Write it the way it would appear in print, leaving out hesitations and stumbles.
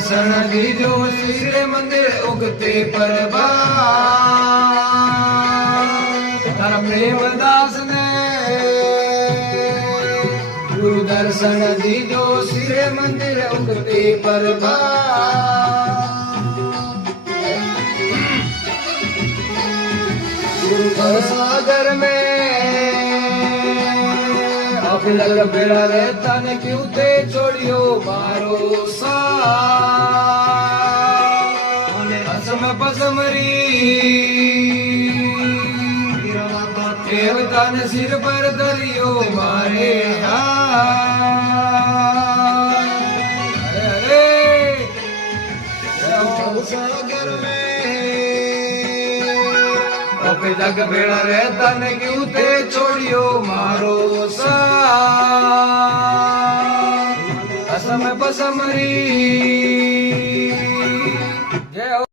दर्शन दीजो श्री मंदिर उगते प्रभात तारा प्रेमदास ने गुरु दर्शन दीजो श्री मंदिर उगते प्रभात गुरु सागर में लग बेड़ा रहता ने क्यों ते छोड़ियो मारो साथ असम पसमरी देवता ने सिर पर धरियो मारे अरे सागर में लग बेड़ा रहता ने क्यों ते छोड़ियो मारो असम पसमरी।